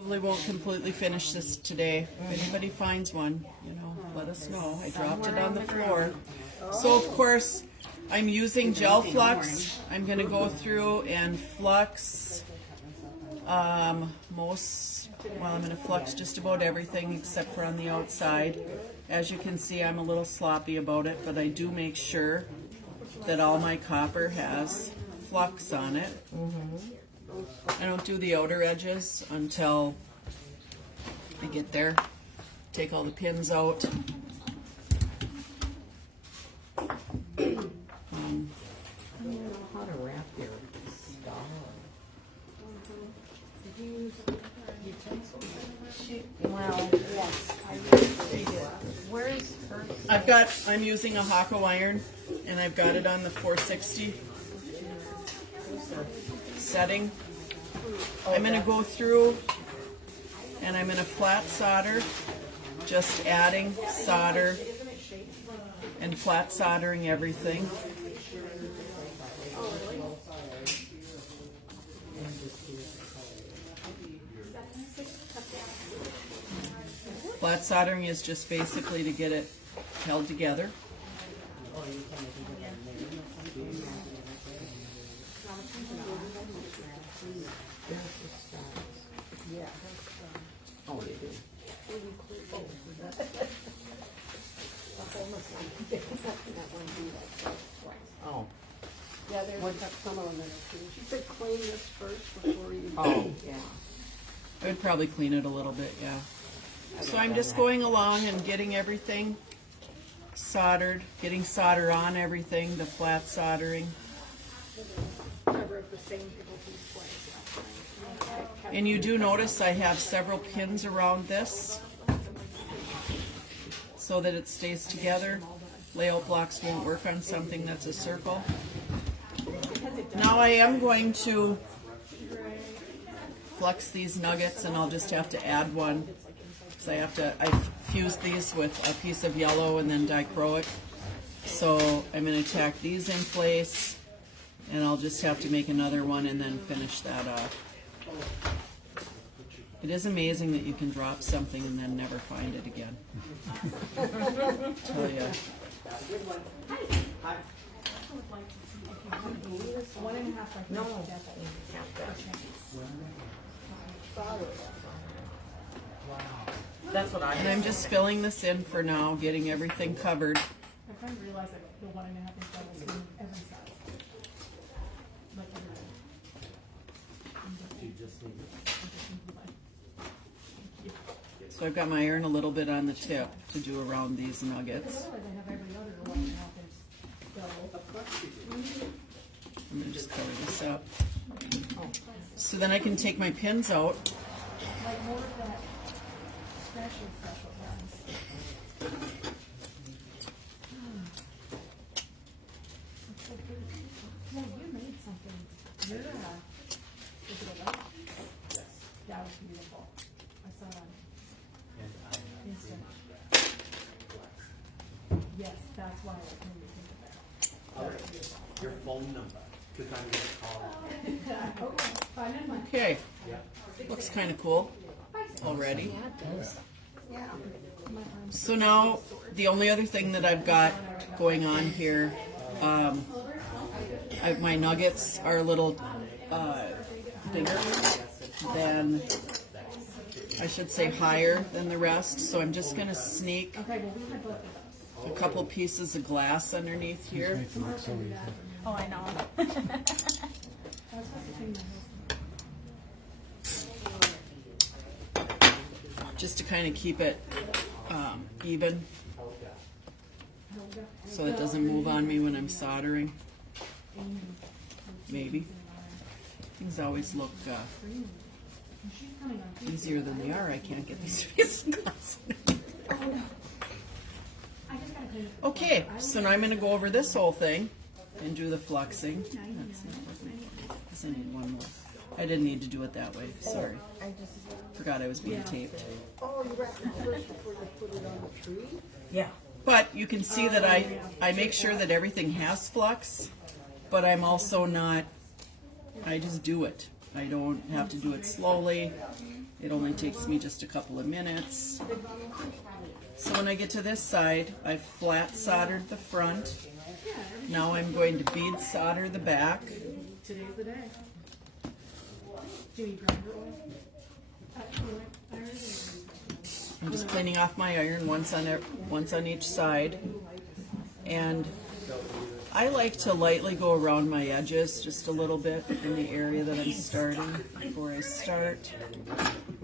Probably won't completely finish this today. If anybody finds one, let us know. I dropped it on the floor. So of course, I'm using gel flux. I'm going to go through and flux I'm going to flux just about everything except for on the outside. As you can see, I'm a little sloppy about it, but I do make sure that all my copper has flux on it. I don't do the outer edges until I get there. Take all the pins out. I don't know how to wrap your star. Did you use utensils? Well, yes, I did. Where's her? I'm using a Hako iron, and I've got it on the 460 setting. I'm going to go through and I'm going to flat solder, just adding solder and flat soldering everything. Flat soldering is just basically to get it held together. Oh, you do. Oh. Yeah, there's some of them in there too. She said clean this first before you. Oh, yeah. I would probably clean it a little bit, yeah. So I'm just going along and getting everything soldered, getting solder on everything, the flat soldering. And you do notice I have several pins around this so that it stays together. Layout blocks won't work on something that's a circle. Now I am going to flux these nuggets, and I'll just have to add one. So I fused these with a piece of yellow and then dichroic. So I'm going to tack these in place, and I'll just have to make another one and then finish that off. It is amazing that you can drop something and then never find it again. Tell ya. No. That's what And I'm just filling this in for now, getting everything covered. I kind of realized that the 1.5 inch doubles in every size. Like everything. So I've got my iron a little bit on the tip to do around these nuggets. I have every other 1.5 inch double. I'm going to just cover this up. So then I can take my pins out. Like more of that special ones. That's so pretty. No, you made something. You're is it a light? Yes. That was beautiful. I saw that. Instant. Yes, that's why I couldn't think of that. Your phone number, because I'm going to call. Okay, fine and mine. Okay, looks kind of cool already. So now the only other thing that I've got going on here, my nuggets are a little bigger than, I should say higher than the rest, so I'm just going to sneak a couple pieces of glass underneath here. Oh, I know. Just to kind of keep it even, so it doesn't move on me when I'm soldering. Maybe. Things always look easier than they are. I can't get these pieces of glass. Okay, so now I'm going to go over this whole thing and do the fluxing. That's not working. I guess I need one more. I didn't need to do it that way. Sorry. Forgot I was being taped. Oh, you wrapped it first before you put it on the tree? Yeah. But you can see that I make sure that everything has flux, but I'm also not, I just do it. I don't have to do it slowly. It only takes me just a couple of minutes. So when I get to this side, I've flat soldered the front. Now I'm going to bead solder the back. Today's the day. Do you need grinder oil? I'm just cleaning off my iron once on each side. And I like to lightly go around my edges just a little bit in the area that I'm starting before I start.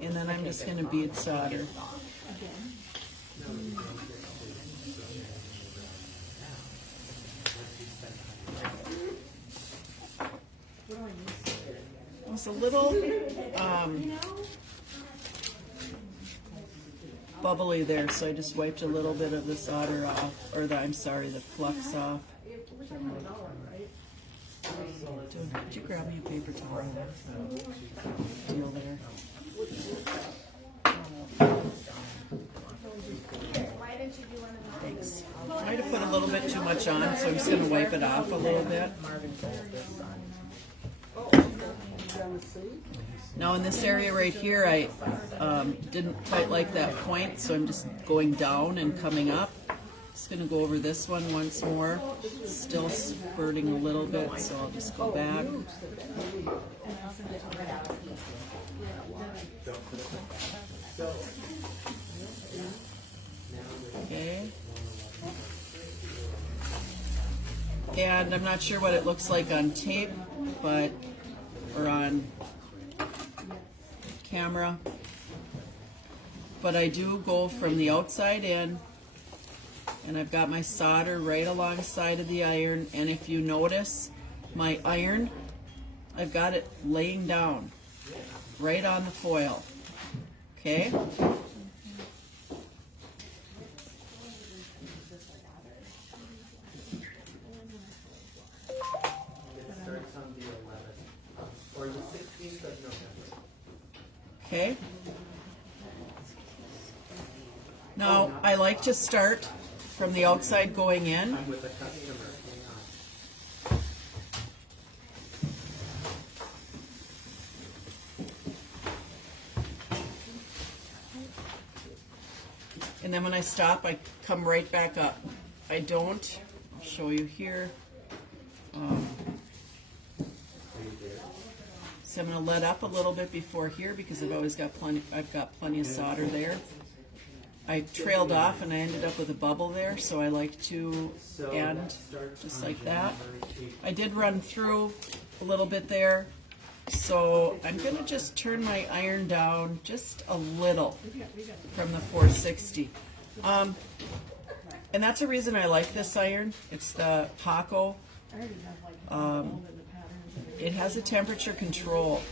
And then I'm just going to bead solder. It was a little bubbly there, so I just wiped a little bit of the solder off, or the flux off. Could you grab me a paper towel? Deal there. Thanks. I might have put a little bit too much on, so I'm just going to wipe it off a little bit. Now in this area right here, I didn't quite like that point, so I'm just going down and coming up. Just going to go over this one once more. Still spurting a little bit, so I'll just go back. Okay. And I'm not sure what it looks like on tape, or on camera, but I do go from the outside in, and I've got my solder right alongside of the iron, and if you notice my iron, I've got it laying down right on the foil. Okay? Okay. Now, I like to start from the outside going in. I'm with a customer. And then when I stop, I come right back up. I don't. I'll show you here. So I'm going to let up a little bit before here because I've got plenty of solder there. I trailed off and I ended up with a bubble there, so I like to end just like that. I did run through a little bit there, so I'm going to just turn my iron down just a little from the 460. And that's a reason I like this iron. It's the Paco. It has a temperature control.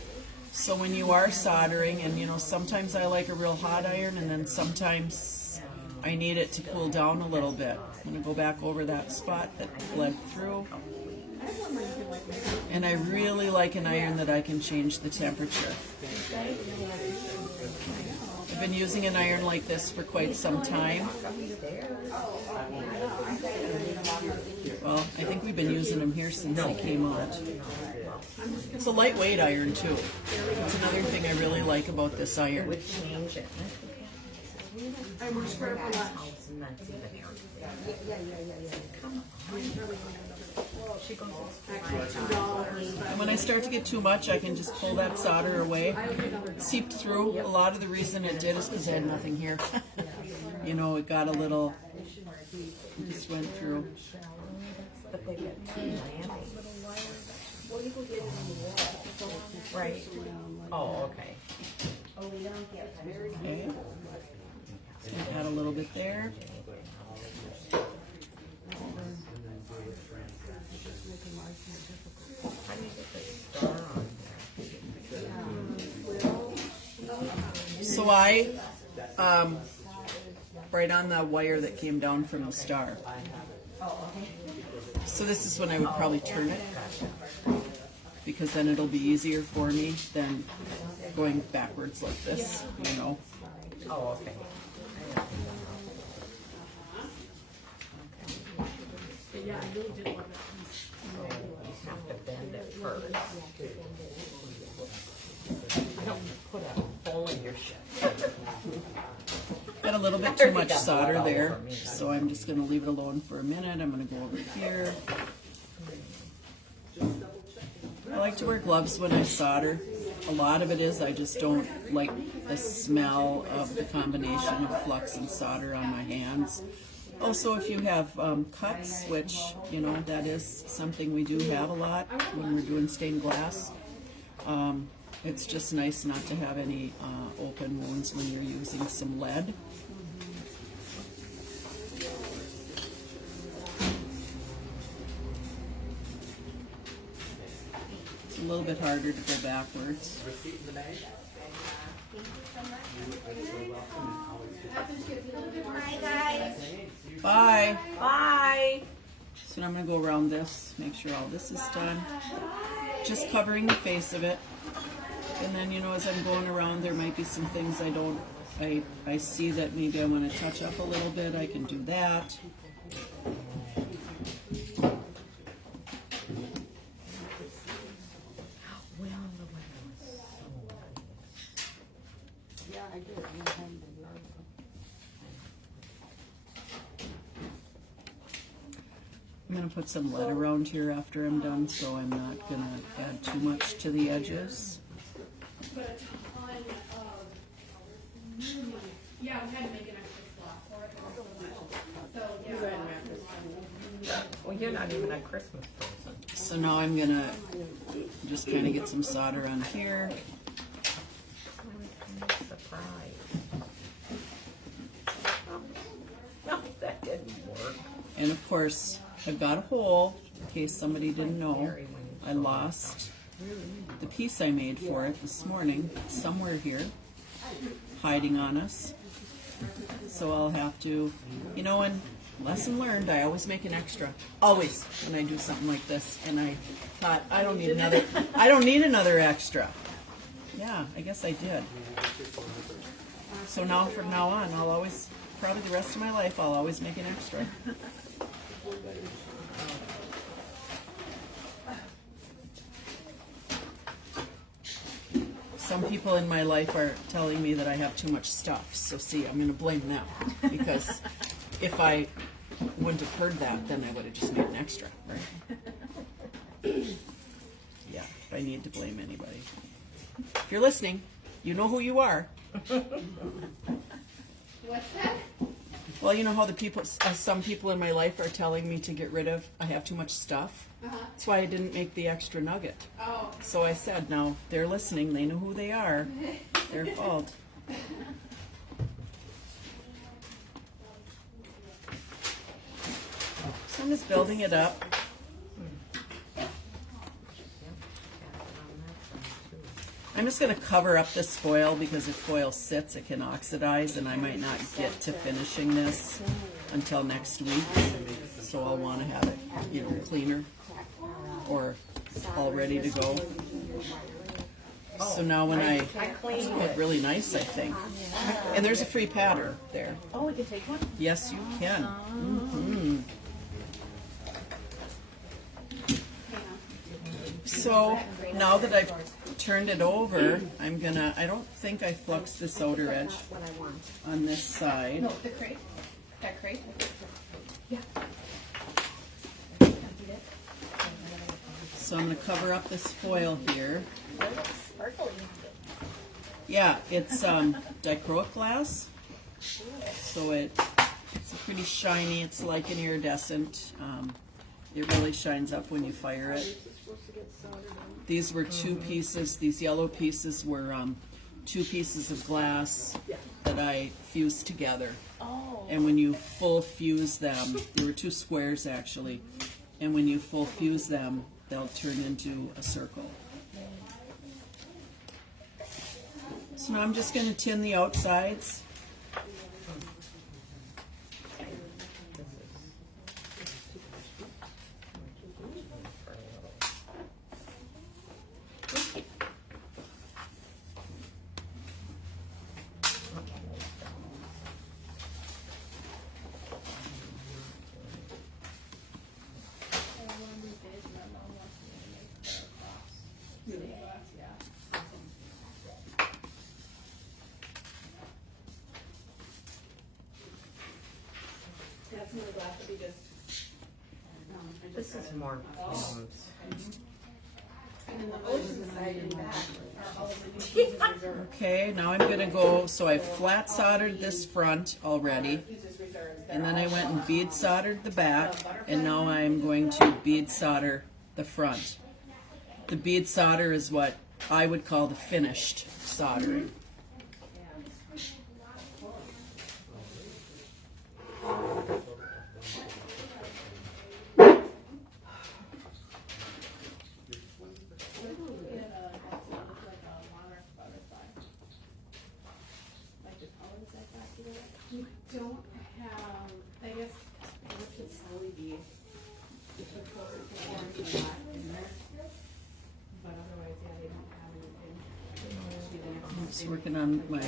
So when you are soldering, and you know, sometimes I like a real hot iron, and then sometimes I need it to cool down a little bit. I'm going to go back over that spot that bled through. And I really like an iron that I can change the temperature. I've been using an iron like this for quite some time. Well, I think we've been using them here since they came out. It's a lightweight iron too. That's another thing I really like about this iron. And when I start to get too much, I can just pull that solder away. It seeped through. A lot of the reason it did is because I had nothing here. You know, it got a little, it just went through. Right. Oh, okay. Okay. Just gonna add a little bit there. How do you get the star on there? So right on the wire that came down from the star. So this is when I would probably turn it, because then it'll be easier for me than going backwards like this, you know. Oh, okay. Yeah, I really did love that. You have to bend it first. I don't put a hole in your shit. Got a little bit too much solder there, so I'm just gonna leave it alone for a minute. I'm gonna go over here. I like to wear gloves when I solder. A lot of it is I just don't like the smell of the combination of flux and solder on my hands. Also, if you have cuts, which, you know, that is something we do have a lot when we're doing stained glass, it's just nice not to have any open wounds when you're using some lead. It's a little bit harder to go backwards. Receipt in the bag? Bye. Bye. So now I'm going to go around this, make sure all this is done. Just covering the face of it. And then, you know, as I'm going around, there might be some things I see that maybe I want to touch up a little bit. I can do that. Yeah, I did. I hadn't been learning. I'm going to put some lead around here after I'm done, so I'm not going to add too much to the edges. Yeah, we had to make an extra slot for it. So, yeah. Well, you're not even a Christmas person. So now I'm going to just kind of get some solder on here. Surprise. No, that didn't work. And of course, I've got a hole, in case somebody didn't know. I lost the piece I made for it this morning. It's somewhere here, hiding on us. So I'll have to, you know, and lesson learned, I always make an extra. Always, when I do something like this. And I thought, I don't need another extra. Yeah, I guess I did. So now, from now on, I'll always, probably the rest of my life, I'll always make an extra. Some people in my life are telling me that I have too much stuff. So see, I'm going to blame them. Because if I wouldn't have heard that, then I would have just made an extra, right? Yeah, if I need to blame anybody. If you're listening, you know who you are. What's that? Well, you know how the people, some people in my life are telling me to get rid of, I have too much stuff. That's why I didn't make the extra nugget. Oh. So I said, now they're listening, they know who they are. It's their fault. So I'm just building it up. I'm just going to cover up this foil because if foil sits, it can oxidize, and I might not get to finishing this until next week. So I'll want to have it, you know, cleaner or all ready to go. So now when I cleaned look really nice, I think. And there's a free pattern there. Oh, we can take one? Yes, you can. Mhm. So now that I've turned it over, I'm gonna, I don't think I fluxed this outer edge What I want. on this side. No, the crate. That crate? Yeah. So I'm gonna cover up this foil here. Yeah, it's dichroic glass. So it's pretty shiny, it's like an iridescent. It really shines up when you fire it. These were two pieces, these yellow pieces were 2 pieces of glass that I fused together. Oh. And when you full fuse them, there were 2 squares actually, and when you full fuse them, they'll turn into a circle. So now I'm just going to tin the outsides. This is more plums. Okay, now I'm gonna go, so I flat soldered this front already. And then I went and bead soldered the back, and now I'm going to bead solder the front. The bead solder is what I would call the finished soldering. We don't have, I guess, what's it probably be? But otherwise, yeah, they don't have anything. I'm just working on my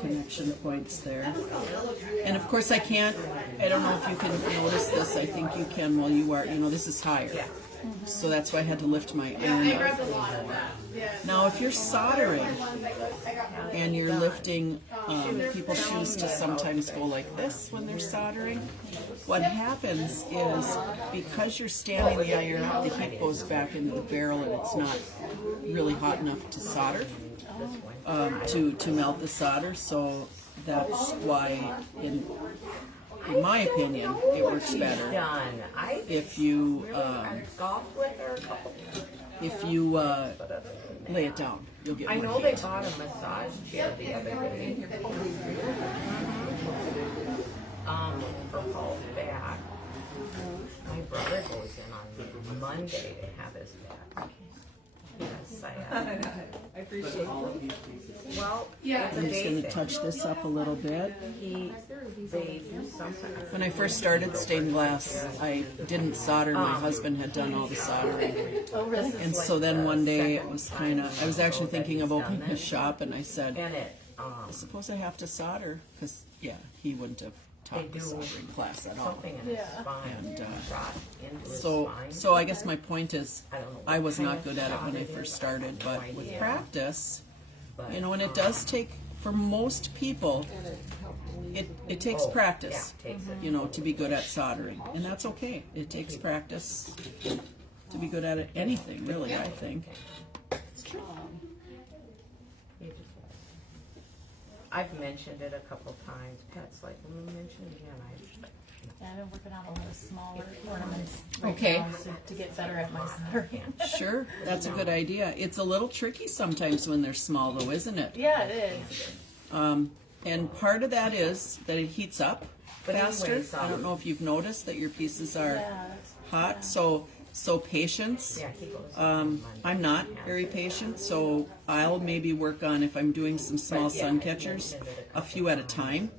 connection points there. And of course I don't know if you can notice this, I think you can while you are, this is higher. So that's why I had to lift my iron up. Now if you're soldering and you're lifting, people choose to sometimes go like this when they're soldering. What happens is because you're standing the iron up, the heat goes back into the barrel and it's not really hot enough to solder, to melt the solder. So that's why in my opinion, it works better if you lay it down. You'll get I more know heat. they bought a massage chair the other day. For Paul's back. My brother goes in on Monday to have his back. Yes, I appreciate it. well, Yeah. it's a I'm just day going to thing. touch this up a little bit. They do something. When I first started stained glass, I didn't solder. My husband had done all the soldering. And so then one day it was I was actually thinking of opening a shop, and I said, And it, I suppose I have to solder, because, he wouldn't have taught the soldering class at all. something in his spine And, shot into his So spine. I guess my point is, I was not good at it when I first started, but with practice, and it does take, for most people, it takes practice, to be good at soldering, and that's okay. It takes practice to be good at it, anything, really, I think. I've mentioned it a couple times. Pat's like, let me mention it again. Yeah, I've been working on a lot of smaller ornaments Okay. now to get better at my soldering. Sure, that's a good idea. It's a little tricky sometimes when they're small, though, isn't it? Yeah, it is. And part of that is that it heats up But faster. anyways, I don't know if you've noticed that your pieces are Yeah, hot, so patience. Yeah, he goes. I'm not very patient, so I'll maybe work on, if I'm doing some small sun catchers, a few at a time,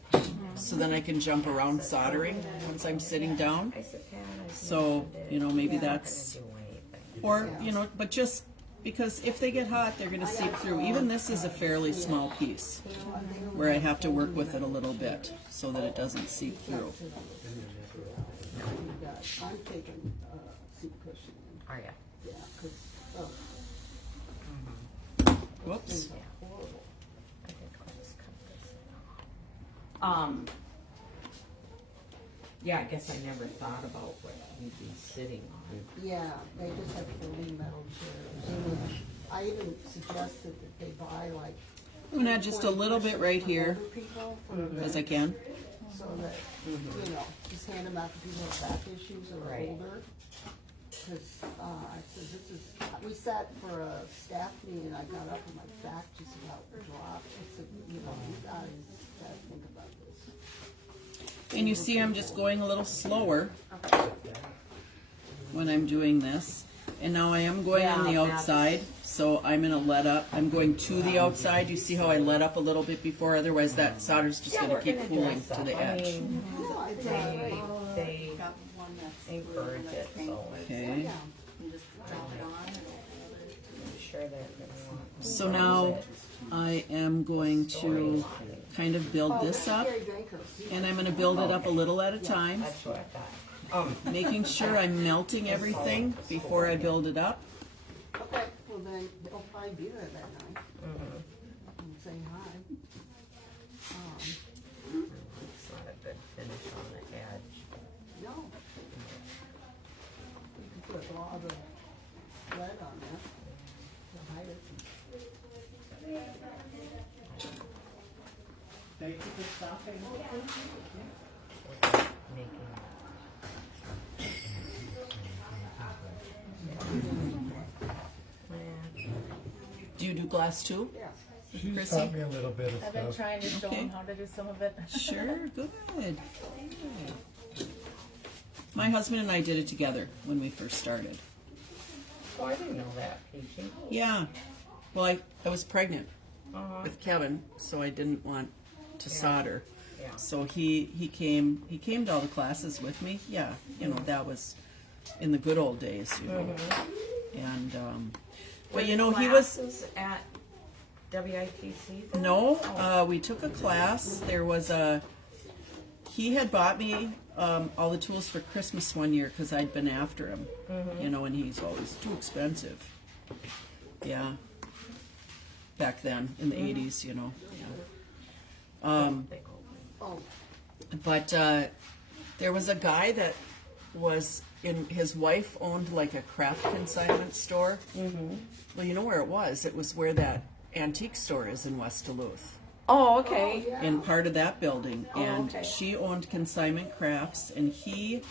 so then I can jump around soldering once I'm sitting down. I said, Pat, So, maybe that's, do anything. or, but just, because if they get hot, they're gonna seep through. Even this is a fairly small piece, where I have to work with it a little bit, so that it doesn't seep through. I'm taking seat cushion. Are ya? Yeah, because Whoops. Yeah. I think I'll just cut this out. Yeah, I guess I never thought about what you'd be sitting on. yeah, they just have folding metal chairs. And I even suggested that they buy like. I'm gonna add just a little bit right here, older people for the- as I can. So that, just hand them out to people with back issues or Right. older. Because, I said, we sat for a staff meeting and I got up and my back just about dropped. I said, you guys gotta think about this. And you see I'm just going a little slower when I'm doing this. And now I am going on the Yeah, that's- outside, so I'm gonna let up. I'm going to the outside. You see how I let up a little bit before? Otherwise that solder's just gonna keep cooling to the edge. They encourage it, so Okay. I'm sure that they want. So now I am going to kind of build this up, Gary Baker. and I'm gonna build it up a little at a time, That's what I thought. making sure I'm melting everything before I build it up. Okay, well then, they'll probably be there that night. And say hi. It's not a good finish. Thank you for stopping. Do you do glass too? Yes. She Chrissy? taught me a little bit of I've been stuff. trying to show Okay. them how to do some of it. Sure, good. My husband and I did it together when we first started. Oh, I didn't know that, Casey. Yeah. Well, I was pregnant Uh-huh. with Kevin, so I didn't want to solder. Yeah. So he came to all the classes with me. Yeah, you know, that was in the good old days, you know. And but you know, he was Classes at WITC then? no. We took a class. There was he had bought me all the tools for Christmas one year because I'd been after him, you know, and he's always too expensive. Yeah. Back then in the 80s, you know. Yeah. Oh, But there was a guy that was in. His wife owned like a craft consignment store. Mm-hmm. Well, you know where it was? It was where that antique store is in West Duluth, Oh, okay. in part of that building. And okay. she owned Consignment Crafts, and he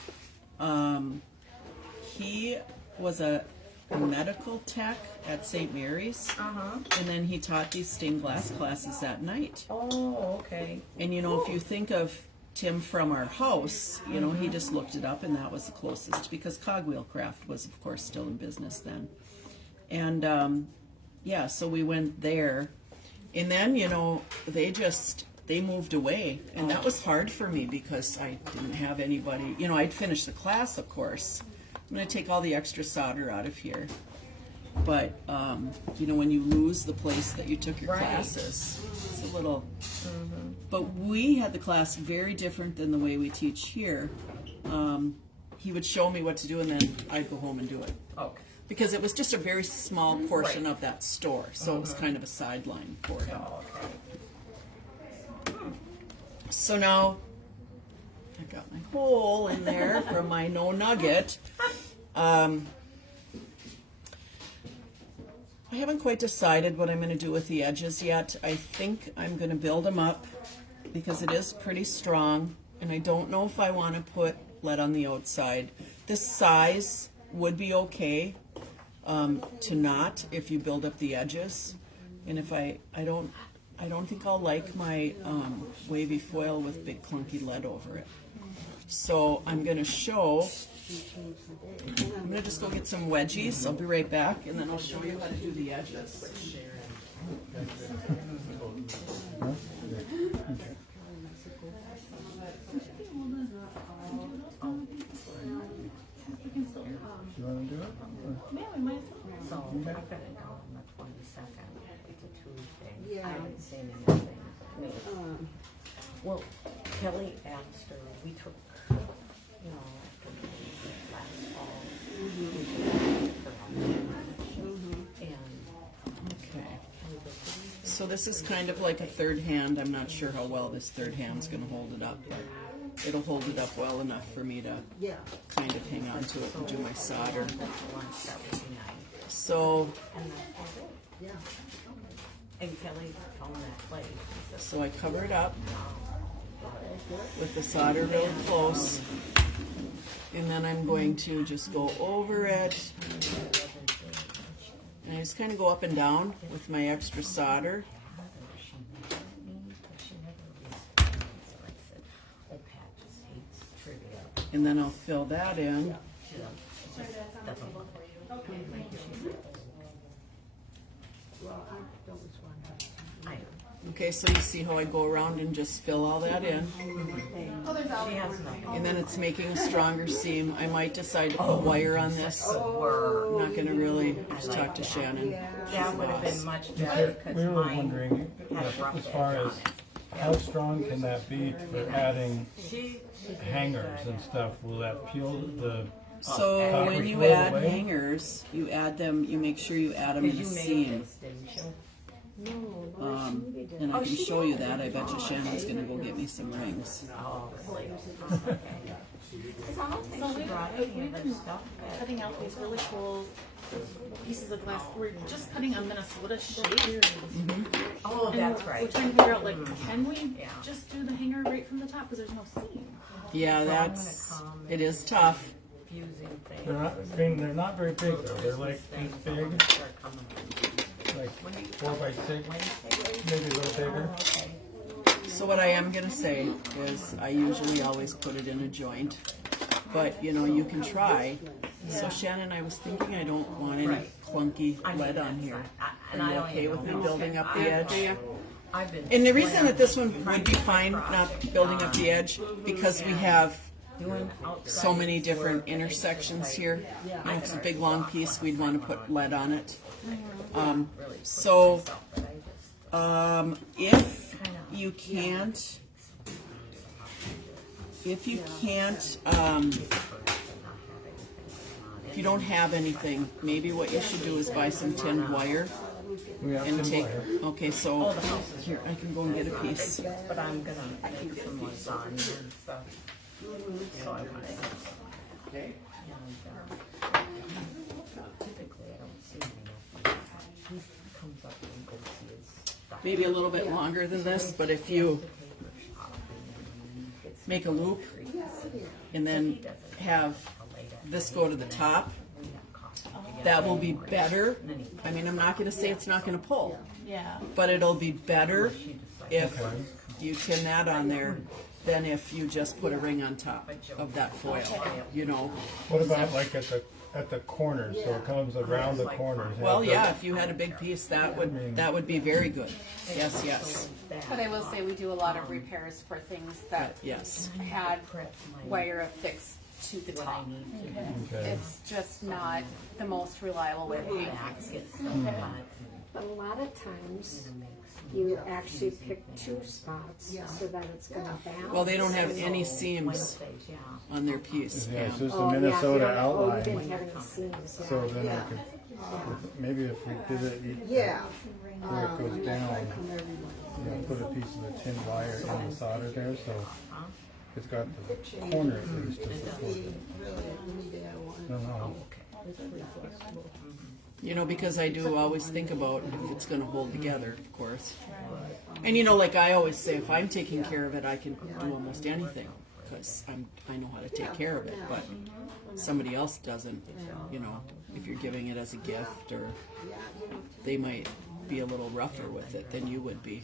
was a medical tech at St. Mary's, Uh-huh. and then he taught these stained glass classes at night. Oh, okay. And you know, if you think of Tim from our house, you know, he just looked it up and that was the closest because Cogwheel Craft was, of course, still in business then. And yeah, so we went there. And then, you know, they moved away. And that was hard for me because I didn't have anybody. You know, I'd finished the class, of course. I'm going to take all the extra solder out of here. But, you know, when you lose the place that you took your Right. classes, it's a little... But we had the class very different than the way we teach here. He would show me what to do, and then I'd go home and do it. Okay. Because it was just a very small portion Right. of that store, so it was kind of a sideline for him. Oh, okay. So now, I got my hole in there from my no nugget. I haven't quite decided what I'm going to do with the edges yet. I think I'm going to build them up because it is pretty strong, and I don't know if I want to put lead on the outside. This size would be okay to knot if you build up the edges, and if I don't think I'll like my wavy foil with big clunky lead over it. So I'm going to show. I'm going to just go get some wedgies. I'll be right back, and then I'll show you how to do the edges. You want to do it? Or- Yeah, we might as well. So I'm gonna go on the 22nd. It's a Tuesday. Yeah. I haven't seen anything. Well, Kelly asked her, we took, you know, after last fall, we took her on lunch. And Okay. So this is kind of like a third hand. I'm not sure how well this third hand's going to hold it up, but it'll hold it up well enough for me to yeah. kind of hang on to it and do my solder. lunch, that would be nice. So, And that was it. Yeah. And Kelly found that place. She said, so I cover it up with the solder real close, and then I'm going to just go over it, and I just kind of go up and down with my extra solder. she met me, but she never responded. So I said, oh, Pat just hates trivia. And then I'll fill that in. She doesn't love it. Okay. She said, Well, I don't want to. I know. Okay, so you see how I go around and just fill all that in. She has nothing. And then it's making a stronger seam. I might decide to put wire on this. I'm not going to really just talk to Shannon. That would have been much better because We were mine wondering, had a rough as far edge on as it. how strong can that be for adding She's hangers and stuff? Will that peel the? So Copper when you flow add away? hangers, you add them, you make sure you add them in Because a you made seam. this, didn't you? And I can show you that. I bet you Shannon's gonna go get me some rings. Oh, really? So we've been cutting out these really cool pieces of glass. We're just cutting a Minnesota shape. Oh, And that's We're right. trying to figure out, like, can we just do the hanger right from the top because there's no seam? Yeah, it is tough. Fusing things. They're not, I mean, they're not very big though. They're like this big, Start coming. like 4 by 6, maybe a little bigger. Okay. So what I am gonna say is I usually always put it in a joint, but you know, you can try. So Shannon, I was thinking I don't want any clunky lead on here. And Are I you don't okay even with me know. building up the edge? I've been And the reason that this one would be fine, not building up the edge, because we have doing outside. so many different intersections here. You know, if it's a big long piece, we'd want to put lead on it. So if you can't, if you don't have anything, maybe what you should do is buy some tinned wire We have and some take. wire. Okay, so here I can go and get a piece. But I'm gonna make some lasagna and stuff. So I want to. And typically I don't see him. He comes up and goes see his stuff. Maybe a little bit longer than this, but if you make a loop and then have this go to the top, that will be better. I mean, I'm not going to say it's not going to pull, Yeah. but it'll be better if you tin that on there than if you just put a ring on top of that foil, you know. What about like at the corners, so it comes around the corners? Well, yeah, if you had a big piece, that would be very good. Yes, yes, But I will say we do a lot of repairs for things that yes. had wire affixed to the top. Okay. It's just not the most reliable way to hang. But a lot of times, you actually pick 2 spots so that it's gonna balance. Well, they don't have any seams on their piece. Yeah, it's just Oh, a yeah, Minnesota you outline. didn't have any seams, yeah. So then I could, maybe if we did it Yeah. where it goes down, you know, put a piece of the tin wire in the solder there, so it's got the corner at least to support it. No, no. You know, because I do always think about if it's going to hold together, of course. And you know, like I always say, if I'm taking care of it, I can do almost anything because I know how to take care of it. But somebody else doesn't. You know, if you're giving it as a gift, or they might be a little rougher with it than you would be.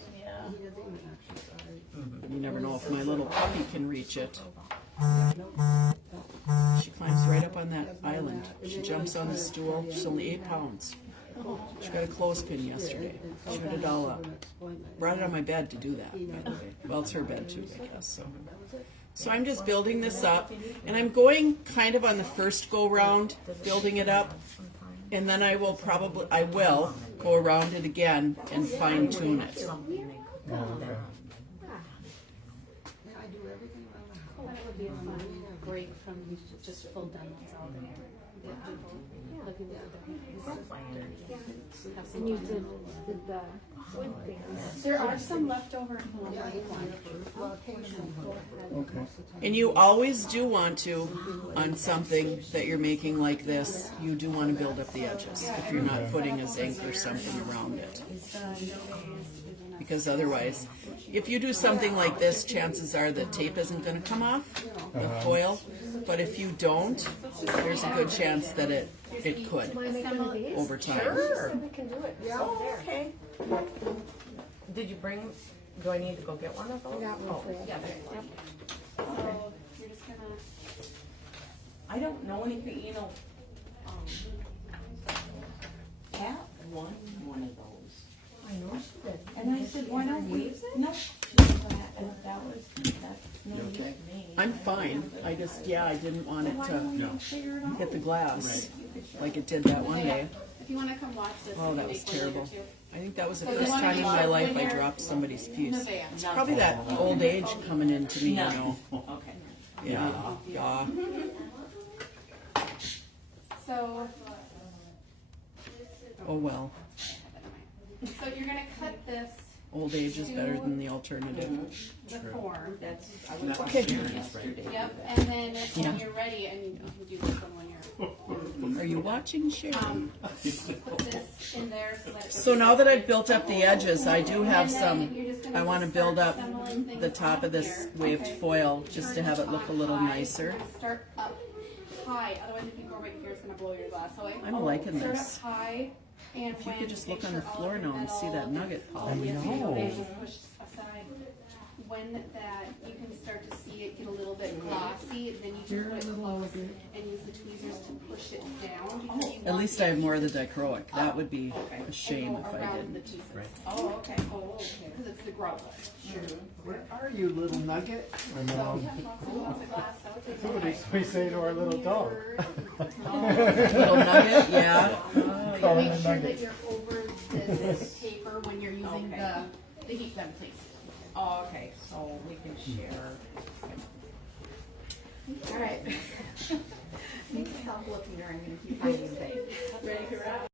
You never know if my little puppy can reach it. She climbs right up on that island. She jumps on the stool. She's only 8 pounds. She got a clothespin yesterday. Chewed it all up. Brought it on my bed to do that, by the way. Well, it's her bed too, I guess. So I'm just building this up, and I'm going kind of on the first go round, building it up, and then I will go around it again and fine tune it. Oh, okay. That would be a fun break from just full demos all day. And you did the wood things. There are some leftover. Okay. And you always do want to, on something that you're making like this, you do want to build up the edges if you're not putting a zinc or something around it. Because otherwise, if you do something like this, chances are the tape isn't going to come off, the foil. But if you don't, there's a good chance that it could over time. Sure. We can do it. Oh, okay. Did you bring, do I need to go get one of those? Got one for you. Yeah, there. So you're just gonna. I don't know anything, you know, Pat won one of those. I know she did. And I said, why don't we use it? No, that was, that's no use to me. I'm fine. I just, I didn't want it to hit the glass like it did that one day. If you want to come watch this, Oh, we that can was make one terrible. later, too. I think that was the So you first wanna time in be my sure life when I you're dropped somebody's piece. van. It's probably that old age coming into me, you know. Okay. Yeah. So Oh well. So you're gonna cut this, Old age is better than the alternative. the form. That's, I That was was Okay. Sharon's, right? Yep, and then Yeah. when you're ready, and you can do this one when you're, Are you watching, Sharon? put this in there so that. it So goes now that back I've built up the edges, I do have And then some, you're just gonna I want to just build start up assembling things the top on of this here. waved Okay. foil just to Turn have it this look a on little high. nicer. You're gonna start up high, otherwise if you go right here, it's gonna blow your glass away. I'm liking Start this. up high, and If you when could just look make on the sure all floor of now and see that metal, nugget all pop. of the know. is pushed aside. When that, you can start to see it get a little bit glossy, then you can put it close and use the tweezers to push it down. because you At want least it I have more of the dichroic. That would be Okay. a shame And if go I around the didn't. pieces. Right. Oh, okay. Oh, okay. Because it's the grout. Sure. Where are you, little nugget? I know. Lots of glass, so it's What do we say to our little dog? Little nugget, yeah. Call Make it a sure nugget. that you're over this paper when you're using the heat gun, please. Oh, okay, so we can share. All right. Stop looking or I'm gonna keep finding things. Ready to wrap?